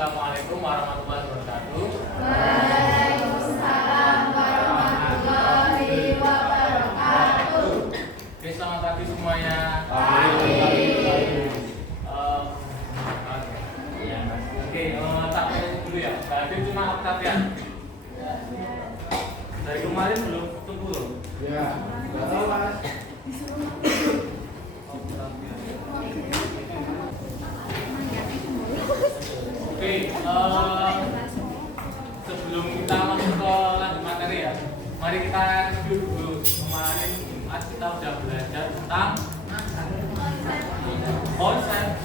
Assalamualaikum warahmatullahi wabarakatuh. Waalaikumsalam warahmatullahi wabarakatuh. Oke, selamat pagi semuanya. Oke, tak dulu ya. Tadi cuma oktav ya. Dari kemarin belum ketemu loh. Ya, nggak tahu mas. Oke, sebelum kita masuk ke lanjut materi ya, mari kita review dulu. Kemarin Jumat kita udah belajar tentang konsep,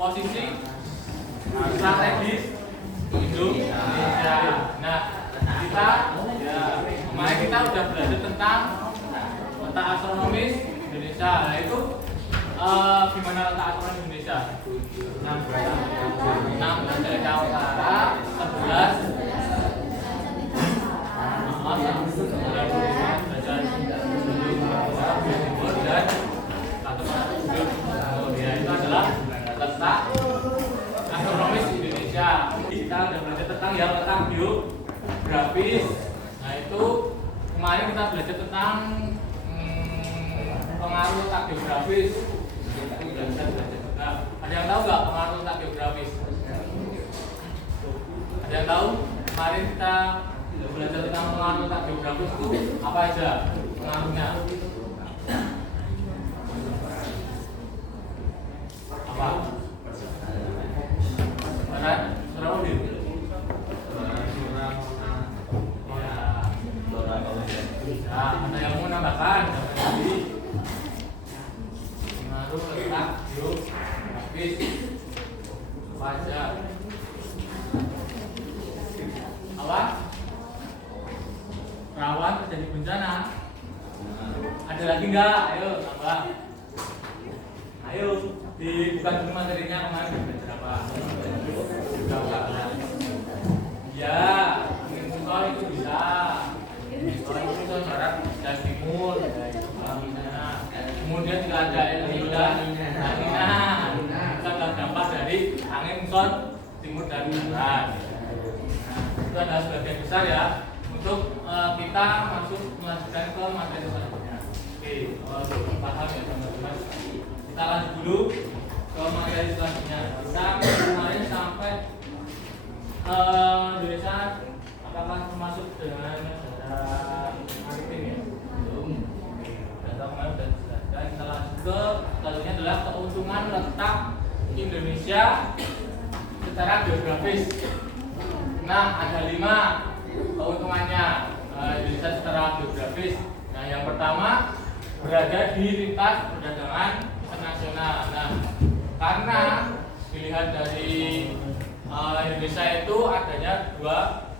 posisi strategis Indonesia. Nah, kemarin kita udah belajar tentang letak astronomis Indonesia. Nah itu gimana letak astronomis Indonesia? 16 derajat utara, 11 derajat timur dan 1 ya, itu adalah letak astronomis Indonesia. Kita udah belajar tentang yang letak geografis. Nah itu kemarin kita belajar tentang pengaruh letak geografis. Ada yang tahu nggak pengaruh letak geografis? Ada yang tahu? Kemarin kita belajar tentang pengaruh letak geografis itu apa aja pengaruhnya? Apa? Barat, Surabaya. Ada yang mau nambahkan? Pengaruh letak geografis apa aja? Apa? Rawan terjadi bencana. Ada lagi nggak? Ayo tambah. Ayo dibuka dulu materinya kemarin belajar apa? Ya, angin puting itu bisa. Angin puting itu barat dan timur. Kemudian juga ada El Nino dan La Nina. Kita dampak dari angin muson timur dan barat. Itu adalah sebagian besar ya untuk kita melanjutkan ke materi selanjutnya. Oke, paham ya teman-teman. Kita lanjut dulu ke materi selanjutnya. Kita kemarin sampai Indonesia apakah termasuk dengan negara maritim ya? Belum. Data kemarin sudah dijelaskan. Kita lanjut ke selanjutnya adalah keuntungan letak Indonesia secara geografis. Nah, ada 5 keuntungannya Indonesia secara geografis. Nah, yang pertama berada di lintas perdagangan internasional. Nah, karena pilihan dari Indonesia itu adanya 2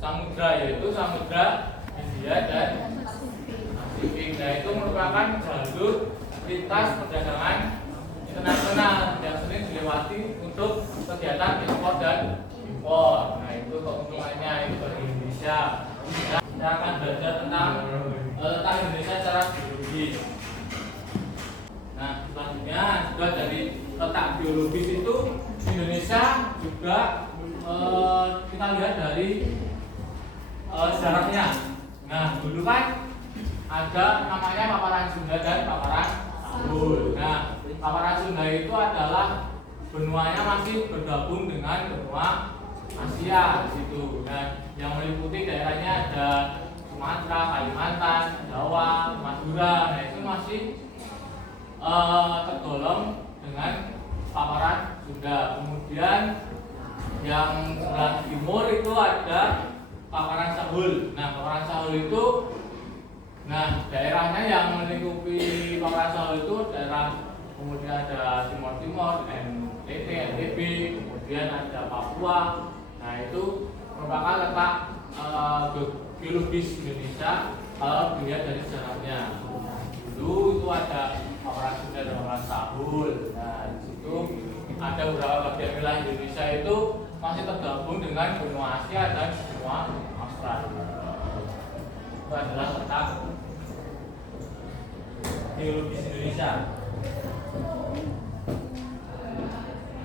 samudra, yaitu Samudra Hindia dan Pasifik. Nah, itu merupakan jalur lintas perdagangan internasional yang sering dilewati untuk kegiatan ekspor dan impor. Nah, itu keuntungannya itu bagi Indonesia. Nah, kita akan belajar tentang letak Indonesia secara geologis. Nah, selanjutnya juga dari letak geologis itu Indonesia juga kita lihat dari sejarahnya. Nah, dulu kan ada namanya paparan Sunda dan paparan Sahul. Nah, paparan Sunda itu adalah benuanya masih bergabung dengan benua Asia situ. Nah, yang meliputi daerahnya ada Sumatera, Kalimantan, Jawa, Madura. Nah, itu masih tergolong dengan paparan Sunda. Kemudian yang sebelah timur itu ada paparan Sahul. Nah, paparan Sahul itu daerahnya yang melingkupi paparan Sahul itu daerah, kemudian ada Timor Timur, NTT, NTB, kemudian ada Papua. Nah, itu merupakan letak geologis Indonesia kalau dilihat dari sejarahnya. Dulu itu ada paparan Sunda dan paparan Sahul. Nah, di situ ada beberapa bagian wilayah Indonesia itu masih tergabung dengan benua Asia dan benua Australia. Itu adalah letak geologis Indonesia.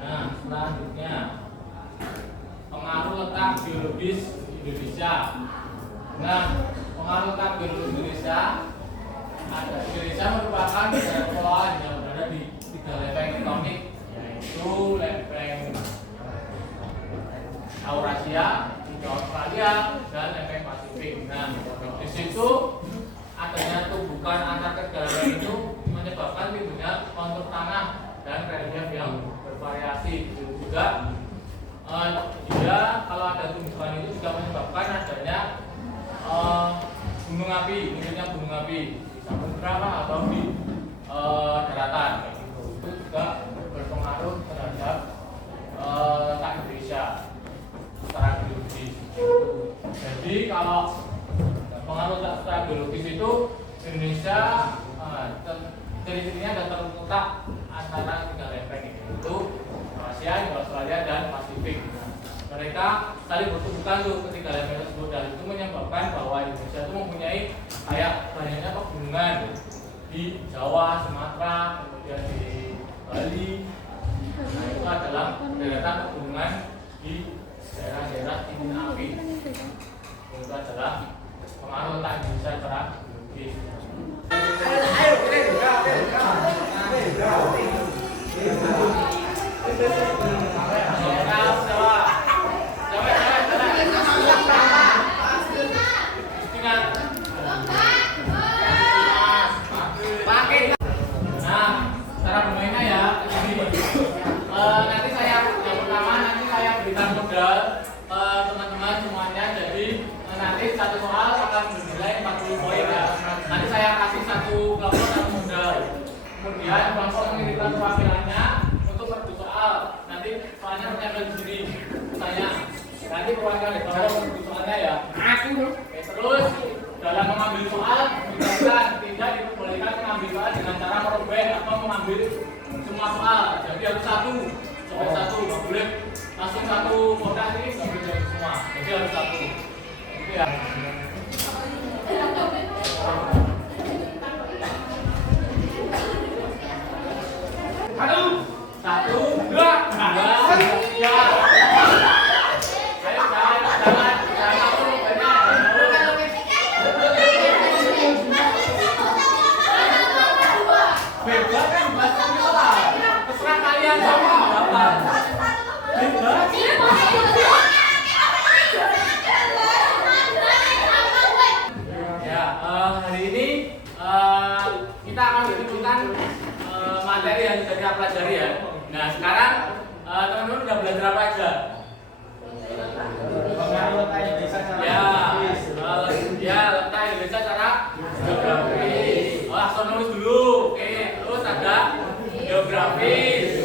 Nah, Indonesia. Nah, pengaruh letak geologi Indonesia merupakan negara kepulauan yang berada di 3 lempeng tektonik, yaitu lempeng Eurasia, Australia, dan lempeng Pasifik. Nah, di situ adanya tumbukan antar kedua lempeng itu menyebabkan timbulnya kontur tanah dan relief yang bervariasi. Begitu juga kalau ada tumbukan itu juga menyebabkan adanya gunung api, munculnya gunung api di samudra atau di daratan. Itu juga berpengaruh terhadap letak Indonesia secara geologis. Jadi kalau pengaruh secara geologis itu Indonesia ciri-cirinya ada terletak antara 3 lempeng itu Asia, Australia, dan Pasifik. Mereka saling bertumbukan tuh ketiga lempeng tersebut, dan itu menyebabkan bahwa Indonesia itu mempunyai kayak banyaknya pegunungan di Jawa, Sumatera, kemudian di Bali. Nah, itu adalah deretan pegunungan di daerah-daerah timun api. Itu adalah pengaruh letak Indonesia secara geologis. Nah, cara bermainnya ya nanti saya berikan modal teman-teman semuanya. Jadi nanti satu soal akan bernilai 40 poin ya. Nanti saya kasih satu kelompok satu modal. Kemudian kelompok mengirimkan perwakilannya untuk berdua soal. Nanti soalnya menempel di sini saya. Nanti perwakilan dari kelompok berdua soalnya ya. Oke, terus dalam mengambil soal tidak diperbolehkan mengambil soal dengan cara merobek atau mengambil semua soal. Jadi harus satu sampai satu, nggak boleh langsung satu kotak ini, nggak boleh dari semua. Jadi harus satu. Itu ya. Aduh, 1, 2, 3. Ayo jangan bebas kan bahasa kita. Terserah kalian sama apa. Bebas. Ya, hari ini kita akan menunjukkan materi yang sudah kita pelajari ya. Nah, sekarang teman-teman udah belajar apa aja? Ya, letak Indonesia secara geografis. Astronomis dulu. Oke, terus ada geografis,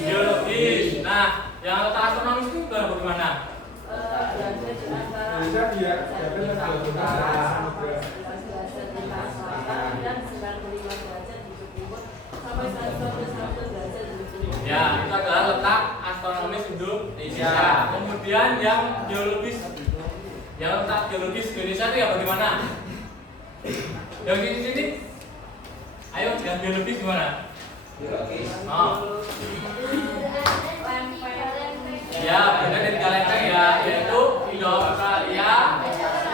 geologis. Nah, yang letak astronomis itu bagaimana? Ya, itu adalah letak astronomis Indonesia. Kemudian yang geologis, yang letak geologis Indonesia itu ya bagaimana? Yang di sini, ayo yang geologis gimana? Geologis. Oh. Ya, beda dari 3 lempeng ya, yaitu Indo-Australia,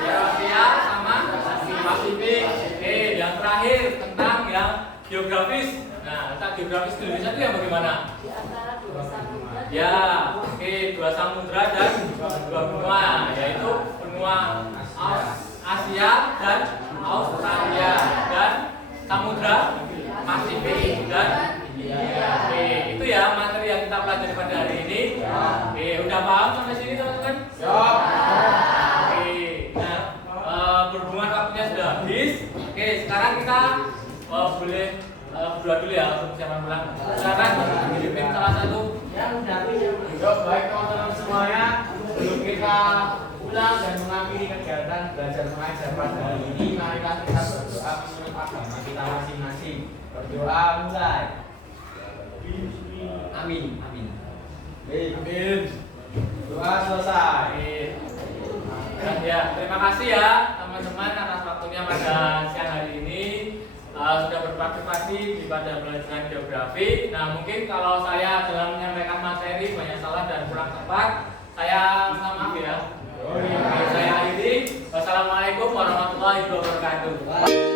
Eurasia, sama Pasifik. Oke, yang terakhir tentang yang geografis. Nah, letak geografis Indonesia itu yang bagaimana? Di antara 2 samudra. Ya, oke, 2 samudra dan 2 benua, yaitu benua Asia dan Australia, dan samudra Pasifik dan India. Oke, itu ya materi yang kita pelajari pada hari ini. Oke, udah paham sampai sini teman-teman? Oke, nah berhubungan waktunya sudah habis. Oke, sekarang kita boleh berdua dulu ya untuk persiapan pulang. Silakan dipimpin salah satu. Yuk, baik teman-teman semuanya, sebelum kita pulang dan mengakhiri kegiatan belajar mengajar pada hari ini, marilah kita berdoa menurut agama kita masing-masing. Berdoa mulai. Amin. Amin. Amin. Doa selesai. Dan ya, terima kasih ya teman-teman atas waktunya pada siang hari ini. Sudah berpartisipasi di pada pelajaran geografi. Nah, mungkin kalau saya dalam menyampaikan materi banyak salah dan kurang tepat, saya minta maaf ya. Saya Wassalamualaikum warahmatullahi wabarakatuh.